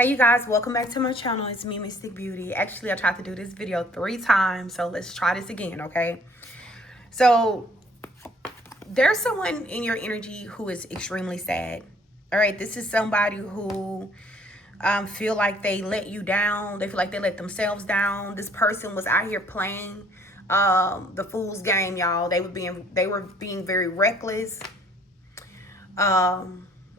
Hey you guys, welcome back to my channel. It's me, Mystic Beauty. Actually, I tried to do this video 3 times, so let's try this again, okay? So there's someone in your energy who is extremely sad. All right, this is somebody who feel like they let you down. They feel like they let themselves down. This person was out here playing the fool's game, y'all. They were being very reckless.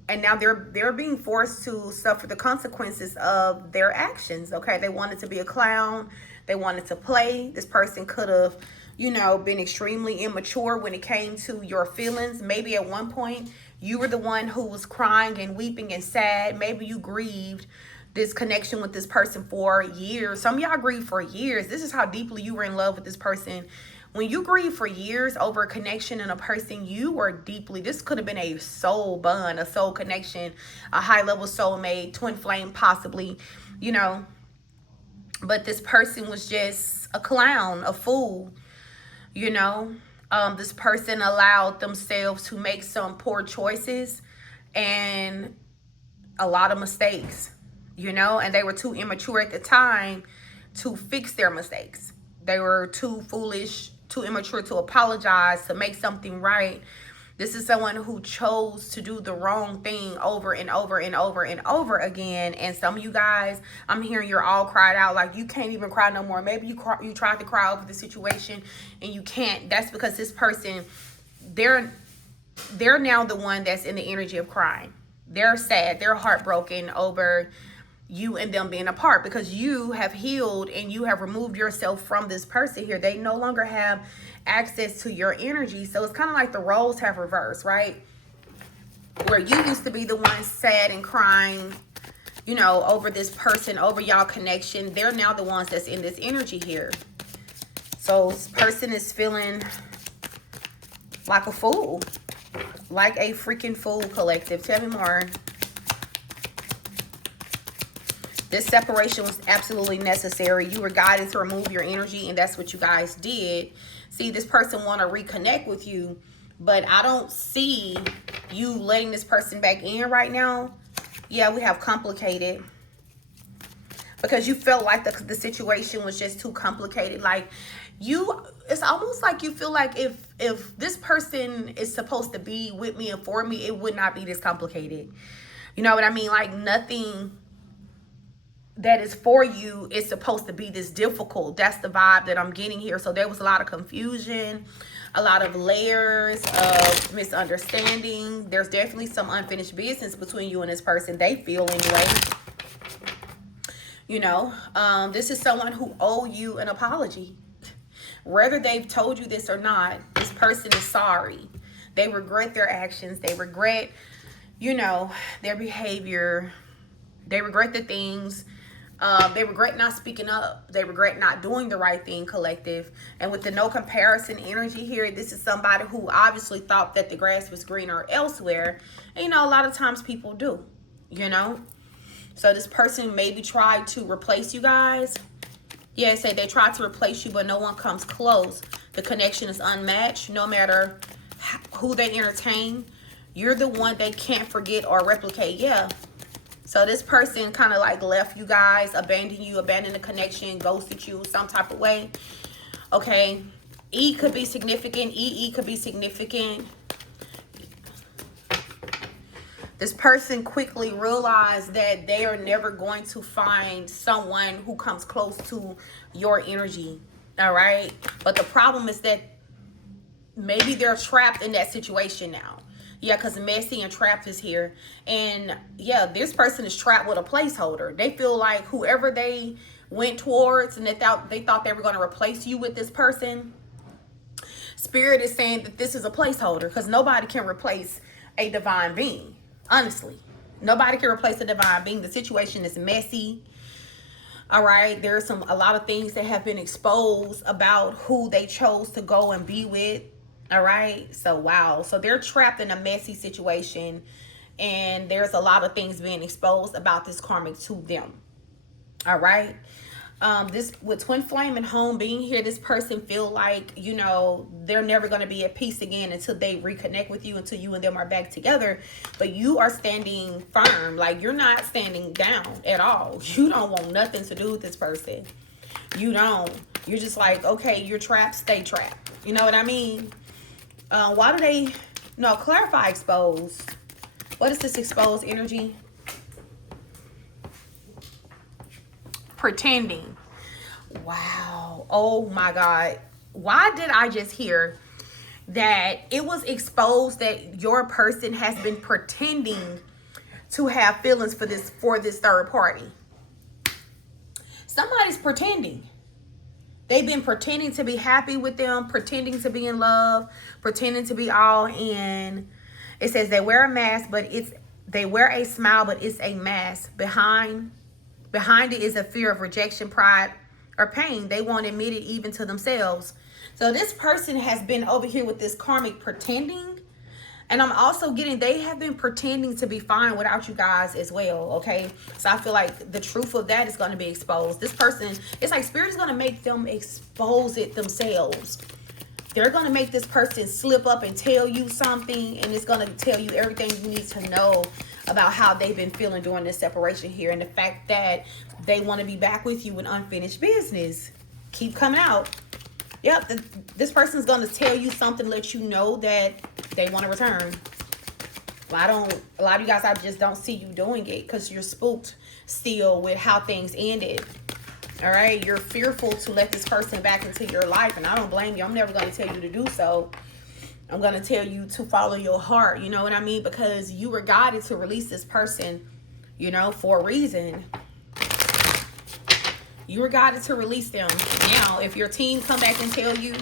And now they're being forced to suffer the consequences of their actions. Okay, they wanted to be a clown, they wanted to play. This person could have, been extremely immature when it came to your feelings. Maybe at one point you were the one who was crying and weeping and sad. Maybe you grieved this connection with this person for years. Some of y'all grieved for years. This is how deeply you were in love with this person. When you grieve for years over a connection and a person, you were deeply, this could have been a soul bond, a soul connection, a high level soulmate, twin flame possibly, but this person was just a clown, a fool, this person allowed themselves to make some poor choices and a lot of mistakes, and they were too immature at the time to fix their mistakes. They were too foolish, too immature to apologize, to make something right. This is someone who chose to do the wrong thing over and over and over and over again. And some of you guys, I'm hearing you're all cried out like you can't even cry no more. Maybe you tried to cry over the situation and you can't. That's because this person, they're now the one that's in the energy of crying. They're sad. They're heartbroken over you and them being apart because you have healed and you have removed yourself from this person here. They no longer have access to your energy. So it's kind of like the roles have reversed, right? Where you used to be the one sad and crying, over this person, over y'all connection. They're now the ones that's in this energy here. So this person is feeling like a fool, like a freaking fool, collective. Tell me more. This separation was absolutely necessary. You were guided to remove your energy, and that's what you guys did. See, this person want to reconnect with you, but I don't see you letting this person back in right now. Yeah, we have complicated. Because you felt like the situation was just too complicated. Like, it's almost like you feel like if this person is supposed to be with me and for me, it would not be this complicated. You know what I mean? Like, nothing that is for you is supposed to be this difficult. That's the vibe that I'm getting here. So there was a lot of confusion, a lot of layers of misunderstanding. There's definitely some unfinished business between you and this person, they feel anyway. This is someone who owe you an apology. Whether they've told you this or not, this person is sorry. They regret their actions. They regret, their behavior. They regret the things. They regret not speaking up. They regret not doing the right thing, collective. And with the no comparison energy here, this is somebody who obviously thought that the grass was greener elsewhere. And, a lot of times people do, So this person maybe tried to replace you guys. Yeah, say they tried to replace you, but no one comes close. The connection is unmatched. No matter who they entertain, you're the one they can't forget or replicate. Yeah. So this person kind of like left you guys, abandoned you, abandoned the connection, ghosted you some type of way. Okay. E could be significant. EE could be significant. This person quickly realized that they are never going to find someone who comes close to your energy. All right. But the problem is that maybe they're trapped in that situation now. Yeah, because messy and trapped is here. And yeah, this person is trapped with a placeholder. They feel like whoever they went towards and they thought they were going to replace you with this person, Spirit is saying that this is a placeholder because nobody can replace a divine being. Honestly, nobody can replace a divine being. The situation is messy. All right, there's a lot of things that have been exposed about who they chose to go and be with. All right, so wow. So they're trapped in a messy situation and there's a lot of things being exposed about this karmic to them. All right. This with twin flame and home being here, this person feel like, you know, they're never going to be at peace again until they reconnect with you, until you and them are back together. But you are standing firm. Like, you're not standing down at all. You don't want nothing to do with this person. You don't. You're just like, okay, you're trapped, stay trapped. You know what I mean? Why do they... No, clarify exposed. What is this exposed energy? Pretending. Wow. Oh my God. Why did I just hear that it was exposed that your person has been pretending to have feelings for this third party? Somebody's pretending. They've been pretending to be happy with them, pretending to be in love, pretending to be all in. It says they wear a mask, but they wear a smile, but it's a mask. Behind it is a fear of rejection, pride, or pain. They won't admit it even to themselves. So this person has been over here with this karmic pretending. And I'm also getting, they have been pretending to be fine without you guys as well, okay? So I feel like the truth of that is going to be exposed. This person, it's like Spirit is going to make them expose it themselves. They're going to make this person slip up and tell you something, and it's going to tell you everything you need to know about how they've been feeling during this separation here, and the fact that they want to be back with you in unfinished business. Keep coming out. Yep, this person's going to tell you something, let you know that they want to return. Well, a lot of you guys, I just don't see you doing it because you're spooked still with how things ended. All right, you're fearful to let this person back into your life, and I don't blame you. I'm never going to tell you to do so. I'm going to tell you to follow your heart, you know what I mean? Because you were guided to release this person, you know, for a reason. You were guided to release them. Now, if your team come back and tell you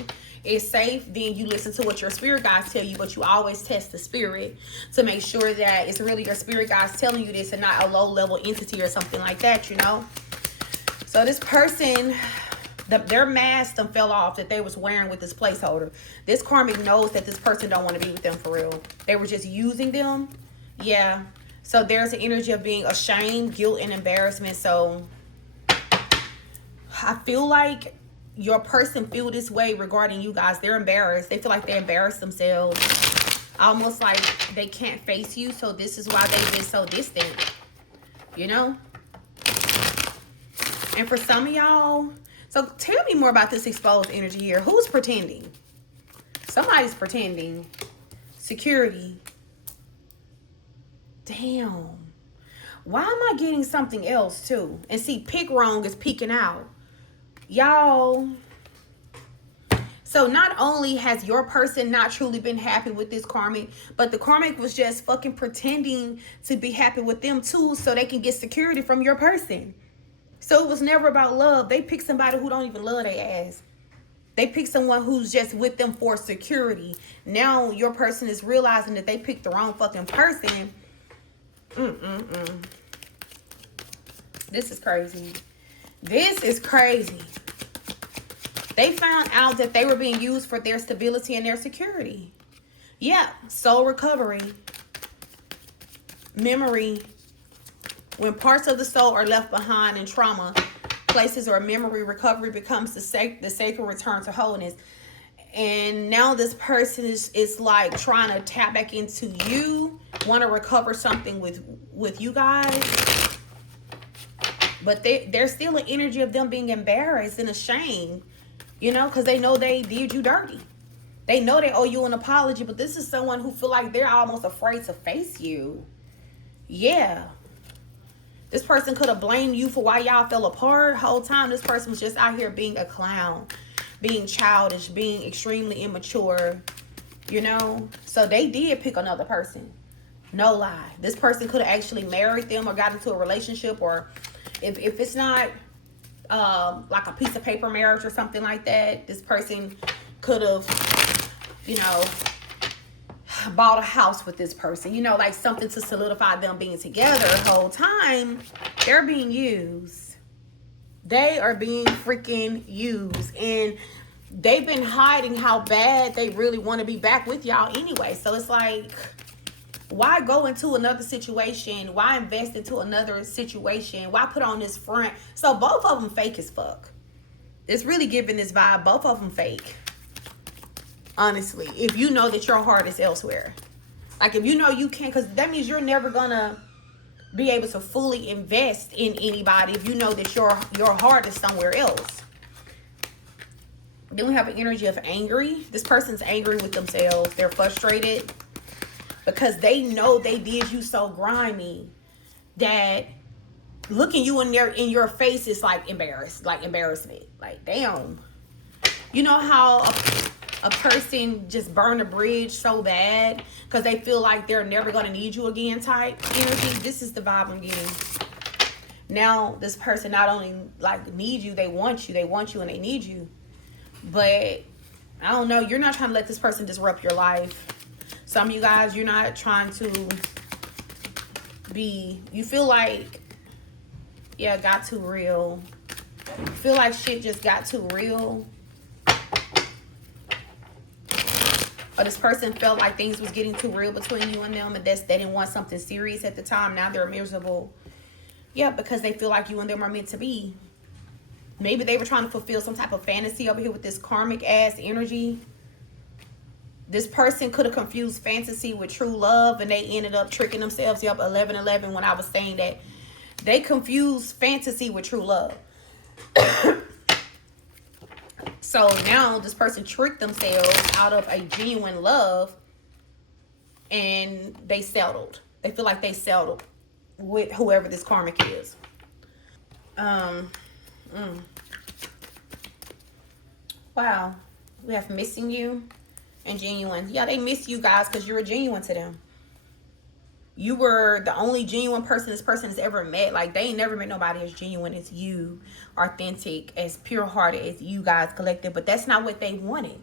it's safe, then you listen to what your spirit guides tell you, but you always test the spirit to make sure that it's really your spirit guides telling you this and not a low-level entity or something like that, you know? So this person, their mask fell off that they was wearing with this placeholder. This karmic knows that this person don't want to be with them for real. They were just using them. Yeah. So there's an energy of being ashamed, guilt, and embarrassment. So I feel like your person feel this way regarding you guys. They're embarrassed. They feel like they embarrassed themselves. Almost like they can't face you. So this is why they've been so distant. You know? And for some of y'all, so tell me more about this exposed energy here. Who's pretending? Somebody's pretending. Security. Damn. Why am I getting something else too? And see, pick wrong is peeking out. Y'all. So not only has your person not truly been happy with this karmic, but the karmic was just fucking pretending to be happy with them too so they can get security from your person. So it was never about love. They picked somebody who don't even love their ass. They picked someone who's just with them for security. Now your person is realizing that they picked the wrong fucking person. This is crazy. This is crazy. They found out that they were being used for their stability and their security. Yeah, soul recovery. Memory. When parts of the soul are left behind in trauma, places or memory recovery becomes the sacred return to wholeness. And now this person is like trying to tap back into you, want to recover something with you guys. But there's still an energy of them being embarrassed and ashamed, you know, because they know they did you dirty. They know they owe you an apology, but this is someone who feel like they're almost afraid to face you. Yeah. This person could have blamed you for why y'all fell apart. The whole time this person was just out here being a clown, being childish, being extremely immature, you know. So they did pick another person. No lie. This person could have actually married them or got into a relationship, or if it's not like a piece of paper marriage or something like that, this person could have, you know, bought a house with this person, you know, like something to solidify them being together. The whole time they're being used. They are being freaking used, and they've been hiding how bad they really want to be back with y'all anyway. So it's like Why go into another situation? Why invest into another situation? Why put on this front? So both of them fake as fuck. It's really giving this vibe. Both of them fake. Honestly, if you know that your heart is elsewhere. Like if you know you can't, because that means you're never gonna be able to fully invest in anybody if you know that your heart is somewhere else. Then we have an energy of angry. This person's angry with themselves. They're frustrated because they know they did you so grimy that looking you in your face is like embarrassment. Like, damn. You know how a person just burned a bridge so bad because they feel like they're never going to need you again type energy? This is the vibe I'm getting. Now, this person not only like needs you, they want you and they need you. But I don't know, you're not trying to let this person disrupt your life. Some of you guys, you're not trying to be, you feel like, yeah, it got too real. You feel like shit just got too real. Or this person felt like things was getting too real between you and them, and they didn't want something serious at the time. Now they're miserable. Yeah, because they feel like you and them are meant to be. Maybe they were trying to fulfill some type of fantasy over here with this karmic ass energy. This person could have confused fantasy with true love, and they ended up tricking themselves. Yep, 11-11, when I was saying that. They confused fantasy with true love. So now this person tricked themselves out of a genuine love, and they settled. They feel like they settled with whoever this karmic is. Wow. We have missing you and genuine. Yeah, they miss you guys because you're genuine to them. You were the only genuine person this person has ever met. Like, they ain't never met nobody as genuine as you, authentic, as pure-hearted as you guys collective. But that's not what they wanted.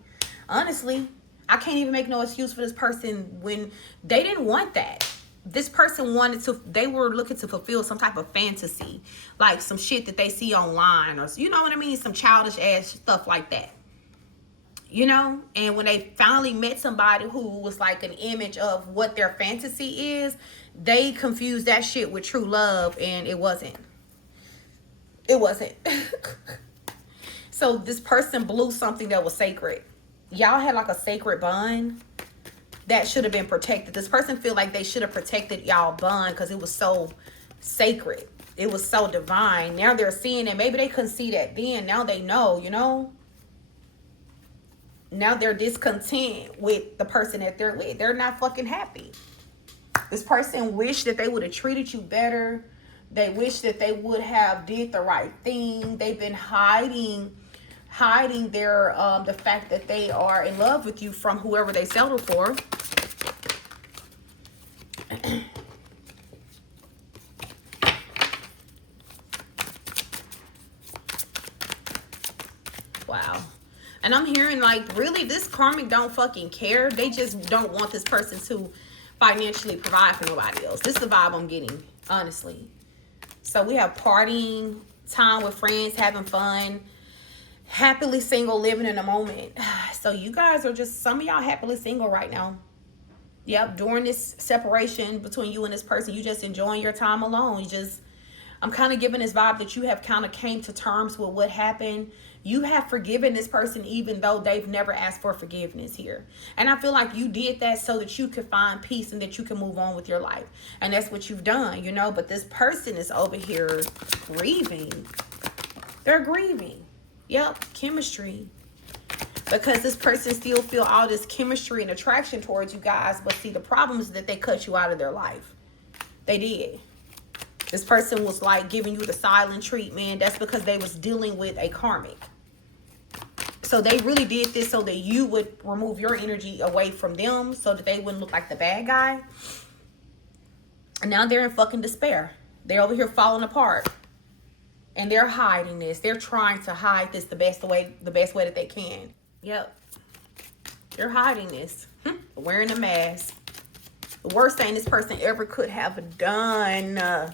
Honestly, I can't even make no excuse for this person when they didn't want that. This person wanted to, they were looking to fulfill some type of fantasy. Like some shit that they see online, or you know what I mean? Some childish ass stuff like that. You know, and when they finally met somebody who was like an image of what their fantasy is, they confused that shit with true love, and it wasn't. It wasn't. So this person blew something that was sacred. Y'all had like a sacred bond that should have been protected. This person feel like they should have protected y'all bond because it was so sacred. It was so divine. Now they're seeing it. Maybe they couldn't see that then. Now they know, you know. Now they're discontent with the person that they're with. They're not fucking happy. This person wished that they would have treated you better. They wish that they would have did the right thing. They've been hiding their the fact that they are in love with you from whoever they settled for. Wow. And I'm hearing like, really, this karmic don't fucking care. They just don't want this person to financially provide for nobody else. This is the vibe I'm getting, honestly. So we have partying, time with friends, having fun, happily single, living in the moment. So you guys are just, some of y'all happily single right now. Yep, during this separation between you and this person, you just enjoying your time alone. You just, I'm kind of giving this vibe that you have kind of came to terms with what happened. You have forgiven this person even though they've never asked for forgiveness here. And I feel like you did that so that you could find peace and that you can move on with your life. And that's what you've done, you know. But this person is over here grieving. They're grieving. Yep, chemistry. Because this person still feel all this chemistry and attraction towards you guys. But see, the problem is that they cut you out of their life. They did. This person was like giving you the silent treatment. That's because they was dealing with a karmic. So they really did this so that you would remove your energy away from them so that they wouldn't look like the bad guy. And now they're in fucking despair. They're over here falling apart. And they're hiding this. They're trying to hide this the best way that they can. Yep. They're hiding this. Wearing a mask. The worst thing this person ever could have done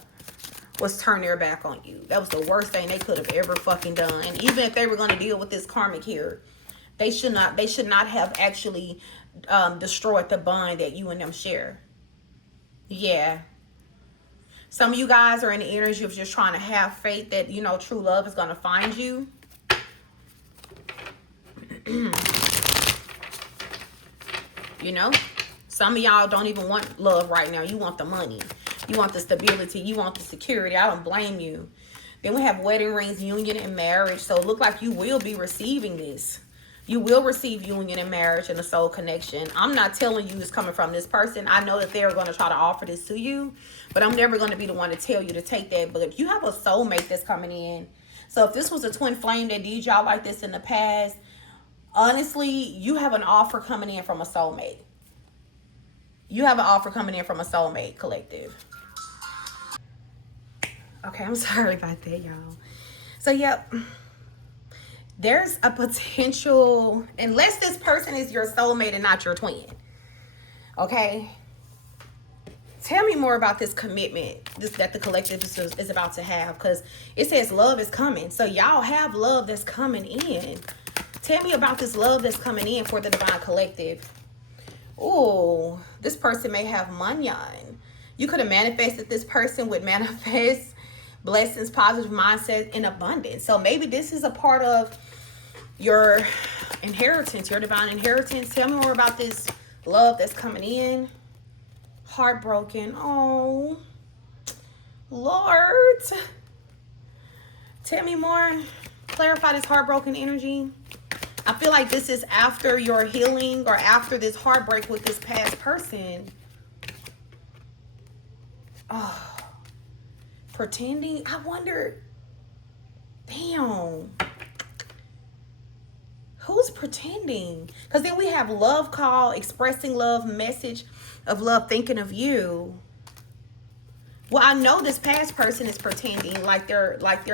was turn their back on you. That was the worst thing they could have ever fucking done. And even if they were going to deal with this karmic here, they should not have actually destroyed the bond that you and them share. Yeah. Some of you guys are in the energy of just trying to have faith that, you know, true love is going to find you. You know, some of y'all don't even want love right now. You want the money. You want the stability. You want the security. I don't blame you. Then we have wedding rings, union, and marriage. So it looks like you will be receiving this. You will receive union and marriage and a soul connection. I'm not telling you it's coming from this person. I know that they're going to try to offer this to you, but I'm never going to be the one to tell you to take that. But if you have a soulmate that's coming in, so if this was a twin flame that did y'all like this in the past, honestly, you have an offer coming in from a soulmate. You have an offer coming in from a soulmate, collective. Okay, I'm sorry about that, y'all. So, yep. There's a potential, unless this person is your soulmate and not your twin. Okay? Tell me more about this commitment that the collective is about to have, because it says love is coming. So y'all have love that's coming in. Tell me about this love that's coming in for the divine collective. Oh, this person may have manyan. You could have manifested this person would manifest blessings, positive mindset, and abundance. So maybe this is a part of your inheritance, your divine inheritance. Tell me more about this love that's coming in. Heartbroken. Oh, Lord. Tell me more. Clarify this heartbroken energy. I feel like this is after your healing or after this heartbreak with this past person. Oh, pretending. I wonder, damn. Who's pretending? Because then we have love call, expressing love, message of love, thinking of you. Well, I know this past person is pretending like they're like,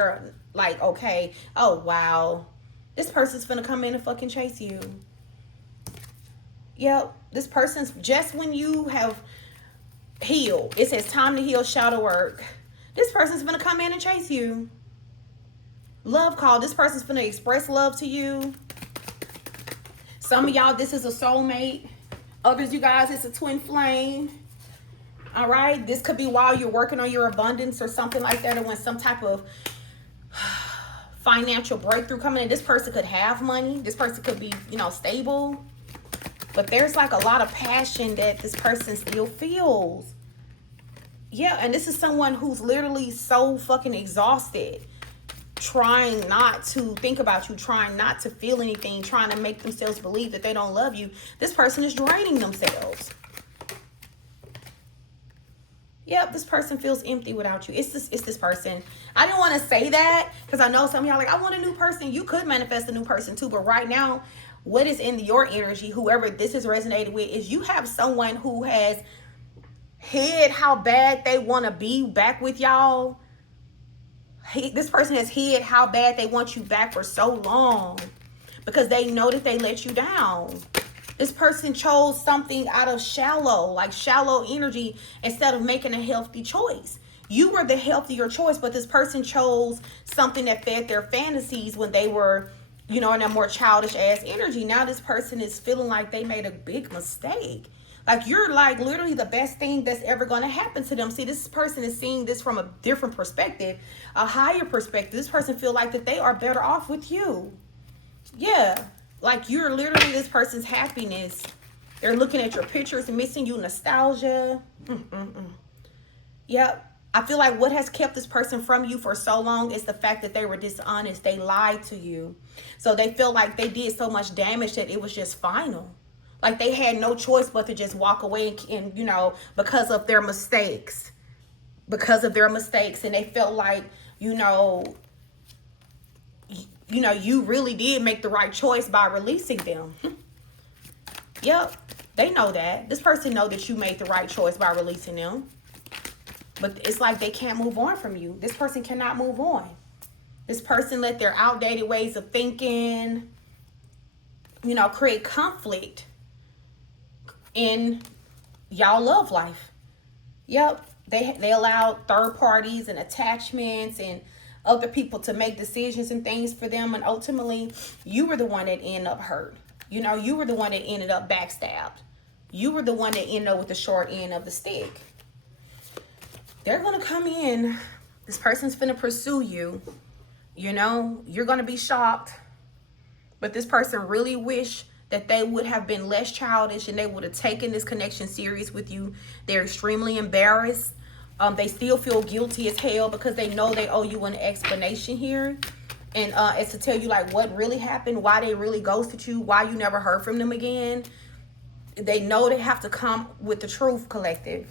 okay, oh, wow. This person's gonna come in and fucking chase you. Yep, this person's just when you have healed. It says time to heal, shadow work. This person's gonna come in and chase you. Love call. This person's gonna express love to you. Some of y'all, this is a soulmate. Others, you guys, it's a twin flame. All right. This could be while you're working on your abundance or something like that, or when some type of financial breakthrough coming in. This person could have money. This person could be, you know, stable. But there's like a lot of passion that this person still feels. Yeah, and this is someone who's literally so fucking exhausted, trying not to think about you, trying not to feel anything, trying to make themselves believe that they don't love you. This person is draining themselves. Yep, this person feels empty without you. It's this person. I didn't want to say that because I know some of y'all like, I want a new person. You could manifest a new person too, but right now, what is in your energy, whoever this is resonated with, is you have someone who has hid how bad they want to be back with y'all. This person has hid how bad they want you back for so long because they know that they let you down. This person chose something out of shallow energy instead of making a healthy choice. You were the healthier choice, but this person chose something that fed their fantasies when they were, you know, in a more childish ass energy. Now this person is feeling like they made a big mistake. Like you're like literally the best thing that's ever going to happen to them. See, this person is seeing this from a different perspective, a higher perspective. This person feel like that they are better off with you. Yeah. Like you're literally this person's happiness. They're looking at your pictures and missing you, nostalgia. Yep. I feel like what has kept this person from you for so long is the fact that they were dishonest. They lied to you. So they feel like they did so much damage that it was just final. Like they had no choice but to just walk away and you know, because of their mistakes. Because of their mistakes. And they felt like, you know, you really did make the right choice by releasing them. Yep, they know that. This person know that you made the right choice by releasing them. But it's like they can't move on from you. This person cannot move on. This person let their outdated ways of thinking, you know, create conflict in y'all love life. Yep, they allowed third parties and attachments and other people to make decisions and things for them, and ultimately you were the one that ended up hurt. You know, you were the one that ended up backstabbed. You were the one that ended up with the short end of the stick. They're going to come in. This person's finna pursue you. You know, you're going to be shocked. But this person really wish that they would have been less childish and they would have taken this connection serious with you. They're extremely embarrassed. They still feel guilty as hell because they know they owe you an explanation here. And it's to tell you like what really happened, why they really ghosted you, why you never heard from them again. They know they have to come with the truth, collective.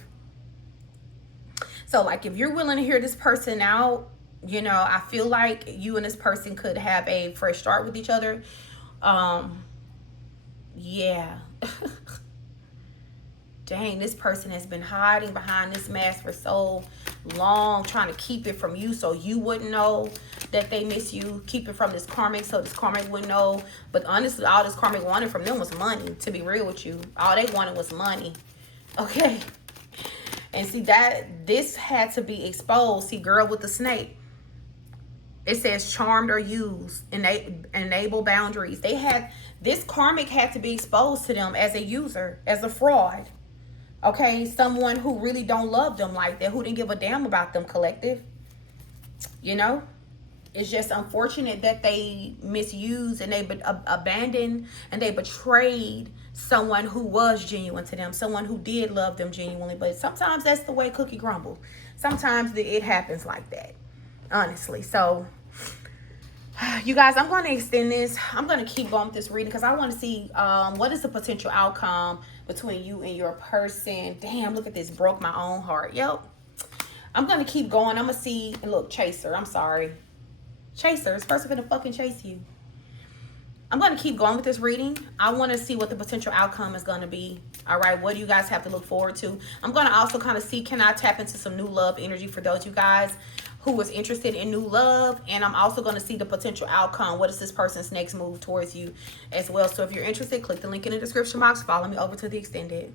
So like if you're willing to hear this person out, you know, I feel like you and this person could have a fresh start with each other. Yeah. Dang, this person has been hiding behind this mask for so long, trying to keep it from you so you wouldn't know that they miss you. Keep it from this karmic so this karmic wouldn't know. But honestly, all this karmic wanted from them was money, to be real with you. All they wanted was money. Okay. And see that this had to be exposed. See, girl with the snake. It says charmed or used, enable boundaries. They had, this karmic had to be exposed to them as a user, as a fraud. Okay, someone who really don't love them like that, who didn't give a damn about them, collective. You know, it's just unfortunate that they misused and they abandoned and they betrayed someone who was genuine to them, someone who did love them genuinely. But sometimes that's the way cookie crumble. Sometimes it happens like that, honestly. So you guys, I'm going to extend this. I'm going to keep going with this reading because I want to see what is the potential outcome between you and your person. Damn, look at this. Broke my own heart. Yep. I'm going to keep going. I'm going to see. Look, chaser. I'm sorry. Chaser. This person going to fucking chase you. I'm going to keep going with this reading. I want to see what the potential outcome is going to be. All right. What do you guys have to look forward to? I'm going to also kind of see, can I tap into some new love energy for those you guys who was interested in new love? And I'm also going to see the potential outcome. What is this person's next move towards you as well? So if you're interested, click the link in the description box. Follow me over to the extended.